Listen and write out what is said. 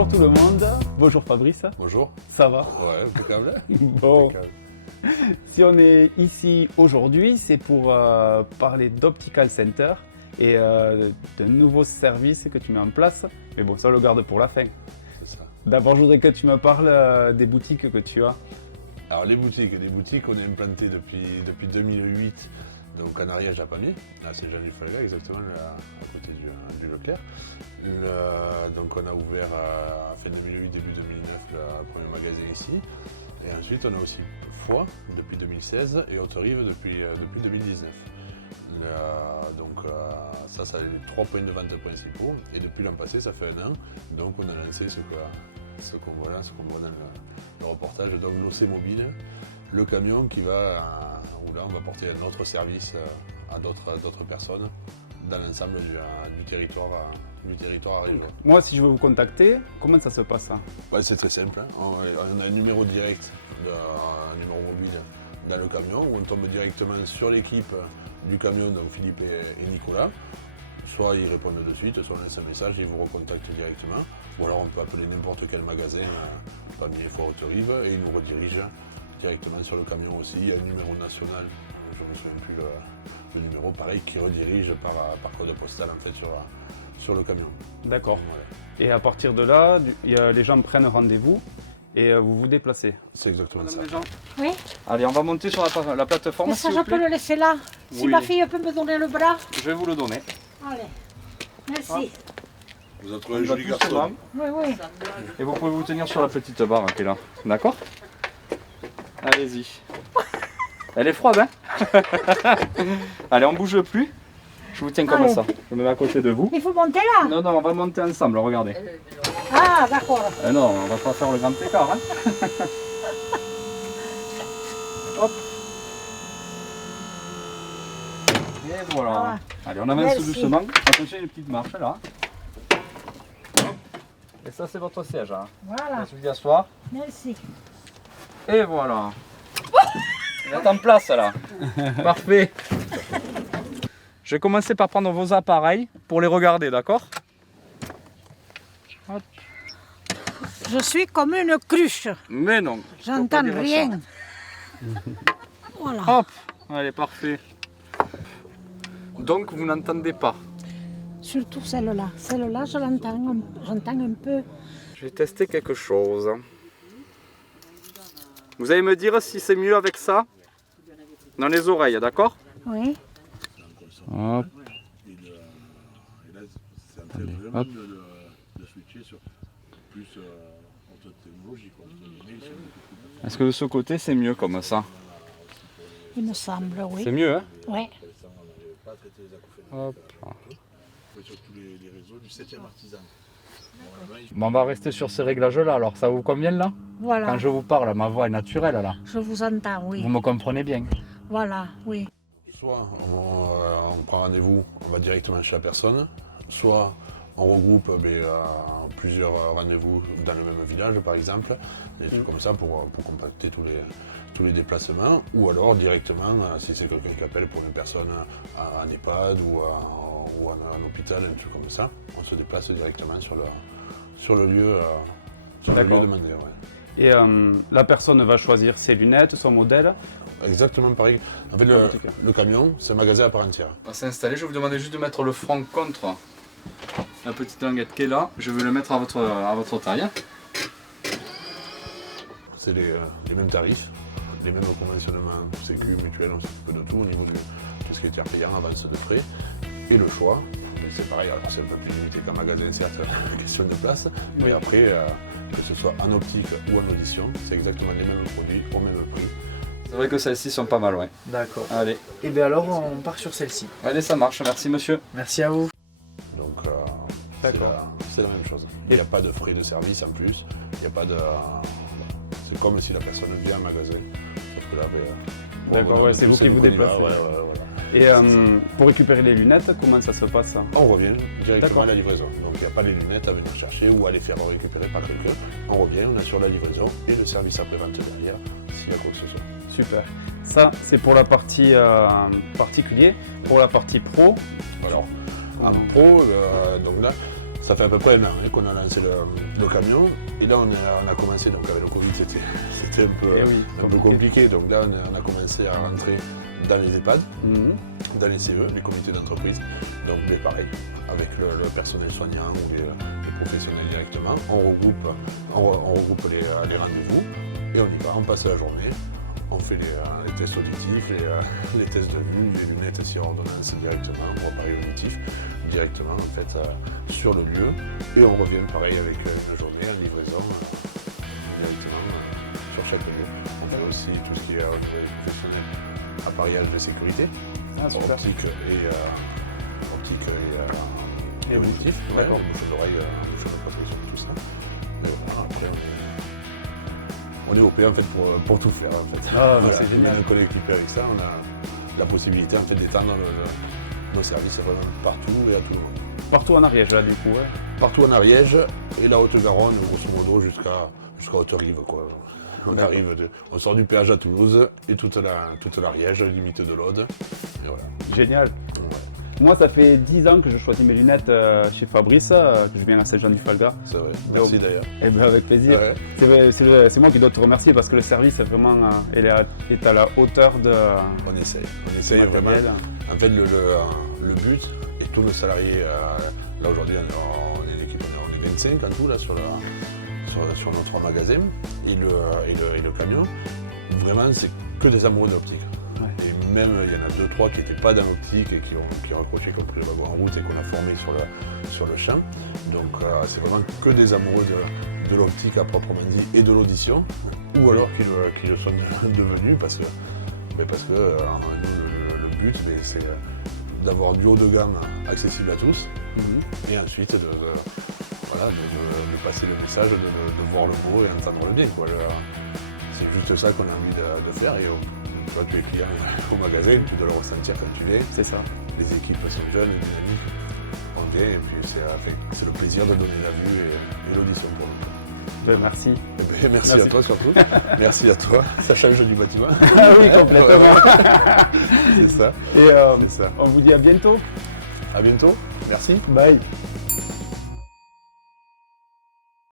Bonjour tout le monde, bonjour Fabrice. Bonjour. Ça va? Ouais, impeccable. Bon, Impeccable. si on est ici aujourd'hui, c'est pour parler d'Optical Center et d'un nouveau service que tu mets en place. Mais bon, ça on le garde pour la fin. C'est ça. D'abord, je voudrais que tu me parles des boutiques que tu as. Alors les boutiques, on est implanté depuis 2008 donc en Ariège à Pamiers, là c'est Jean-du-Folga exactement, là, à côté du Leclerc. Donc on a ouvert à fin 2008, début 2009 le premier magasin ici. Et ensuite on a aussi Foix depuis 2016 et Haute-Rive depuis 2019. Ça c'est les 3 points de vente principaux. Et depuis l'an passé, ça fait 1 an, donc on a lancé ce qu'on voit dans le reportage, donc l'OC Mobile, le camion où là on va porter un autre service à d'autres personnes dans l'ensemble du territoire ariégeois. Moi, si je veux vous contacter, comment ça se passe ça? Ouais, c'est très simple, hein. On a un numéro direct, un numéro mobile dans le camion où on tombe directement sur l'équipe du camion, donc Philippe et Nicolas. Soit ils répondent de suite, soit on laisse un message et ils vous recontactent directement. Ou alors on peut appeler n'importe quel magasin, Pamiers, Foix, Haute-Rive, et ils nous redirigent directement sur le camion aussi. Il y a un numéro national, je ne me souviens plus le numéro, pareil, qui redirige par code postal en fait sur le camion. D'accord. Voilà. Et à partir de là, les gens prennent rendez-vous et vous vous déplacez. C'est exactement ça. Oui, Allez, on va monter sur la plateforme, mais ça je peux le laisser là. Si Oui. ma fille peut me donner le bras. Je vais vous le donner. Allez, merci. Vous avez trouvé un On va joli tous garçon. devant. Oui, oui. Et vous pouvez vous tenir sur la petite barre qui est là. D'accord? Allez-y. Elle est froide, hein? Allez, on bouge plus. Je vous tiens comme Allez. ça. Je me mets à côté de vous. Il faut monter là. Non, non, on va monter ensemble, regardez. Ah, d'accord. Non, on va pas faire le grand écart, hein? Hop. Et voilà. Voilà. Allez, on avance Merci. doucement. Attention, il y a une petite marche là. Et ça, c'est votre siège. Hein. Voilà, Je vous asseoir. merci. Et voilà. Vous êtes en place là. Parfait. Je vais commencer par prendre vos appareils pour les regarder, d'accord? Hop. Je suis comme une cruche. Mais non. J'entends Faut pas dire rien. Voilà. Hop. Allez, parfait. Donc vous n'entendez pas. Surtout celle-là. Celle-là, je l'entends. J'entends un peu. Je vais tester quelque chose. Vous allez me dire si c'est mieux avec ça dans les oreilles, d'accord? Oui. Hop. Et là, c'est en train vraiment hop. de switcher sur plus haute technologie. Est-ce que de ce côté c'est mieux comme ça? Il me semble, oui. C'est mieux, hein? Oui. Hop. Sur tous les réseaux du 7e artisan. Bon, on va rester sur ces réglages-là, alors ça vous convient là? Voilà. Quand je vous parle, ma voix est naturelle là. Je vous entends, oui. Vous me comprenez bien? Voilà, oui. Soit on prend rendez-vous, on va directement chez la personne, soit on regroupe plusieurs rendez-vous dans le même village par exemple, des trucs comme ça pour compacter tous les déplacements, ou alors directement, si c'est quelqu'un qui appelle pour une personne en EHPAD ou en hôpital, un truc comme ça, on se déplace directement sur le lieu D'accord. demandé. Ouais. Et la personne va choisir ses lunettes, son modèle. Exactement pareil. En fait, le camion, c'est un magasin à part entière. On va s'installer, je vais vous demander juste de mettre le front contre la petite languette qui est là. Je vais le mettre à votre taille. C'est les mêmes tarifs, les mêmes conventionnements sécu, mutuel, on s'occupe de tout au niveau de tout ce qui est tiers payant, avance de frais. Et le choix, c'est pareil, alors c'est un peu plus limité qu'un magasin, certes, question de place, mais après, que ce soit en optique ou en audition, c'est exactement les mêmes produits au même prix. C'est vrai que celles-ci sont pas mal, ouais. D'accord. Allez. Et bien alors on part sur celle-ci. Allez, ça marche, merci monsieur. Merci à vous. Donc D'accord. c'est la même chose. Il n'y a pas de frais de service en plus, il n'y a pas de... C'est comme si la personne vient en magasin, sauf que là, D'accord, ouais, c'est vous qui vous déplacez. Voilà. Et pour récupérer les lunettes, comment ça se passe? On revient directement D'accord. à la livraison. Donc il n'y a pas les lunettes à venir chercher ou à les faire récupérer par quelqu'un. On revient, on assure la livraison et le service après-vente derrière, s'il y a quoi que ce soit. Super. Ça, c'est pour la partie particulier. Pour la partie pro, Alors, en pro, donc là, ça fait à peu près 1 an qu'on a lancé le camion. Et là, on a commencé, donc avec le Covid, c'était un peu compliqué. Donc là, on a commencé à rentrer dans les EHPAD, dans les CE, les comités d'entreprise. Donc mais pareil, avec le personnel soignant ou les professionnels directement. On regroupe les rendez-vous et on y va, on passe la journée. On fait les tests auditifs, les tests de vue, les lunettes sur ordonnance directement, pour appareil auditif directement en fait sur le lieu. Et on revient pareil avec une journée en livraison directement sur chaque lieu. On fait aussi tout ce qui est au niveau professionnel, appareillage de sécurité, optique et auditif. Ouais, on fait l'oreille, on fait la protection, tout ça. Et voilà, après on est OP en fait pour tout faire en fait. Ah, voilà. c'est génial. On est collectif avec ça, on a la possibilité en fait d'étendre nos services vraiment partout et à tout le monde. Partout en Ariège, là, du coup. Ouais. Partout en Ariège et la Haute-Garonne, grosso modo, jusqu'à Haute-Rive, quoi. On sort du péage à Toulouse et toute l'Ariège, limite de l'Aude. Et voilà. Génial. Ouais, Moi, ça fait 10 ans que je choisis mes lunettes chez Fabrice, que je viens à Saint-Jean-du-Falgard. c'est vrai. Merci d'ailleurs. Eh bien, avec plaisir. Ouais. C'est moi qui dois te remercier parce que le service vraiment est à la hauteur de. On essaye matériel. vraiment. En fait, le but, et tous nos salariés, là aujourd'hui, on est une équipe, on est 25 en tout là, sur nos 3 magasins et le camion. Vraiment, c'est que des amoureux de l'optique. Ouais. Et même, il y en a 2-3 qui n'étaient pas dans l'optique et qui ont accroché, qui ont pris le wagon en route et qu'on a formé sur le champ. Donc, c'est vraiment que des amoureux de l'optique à proprement dit et de l'audition, ou alors qui le sont devenus parce que nous, le but, c'est d'avoir du haut de gamme accessible à tous et ensuite de passer le message, de voir le beau et entendre le bien. Quoi. C'est juste ça qu'on a envie de faire. Et toi, tu es client au magasin, tu dois le ressentir quand tu viens. C'est ça. Les équipes sont jeunes, dynamiques, on vient et puis c'est le plaisir de donner la vue et l'audition pour nous. Ben, merci. Eh ben, merci à toi surtout. Merci à toi. Ça change du bâtiment. Ah oui, complètement. C'est ça. Et C'est ça. on vous dit à bientôt. À bientôt. Merci. Bye.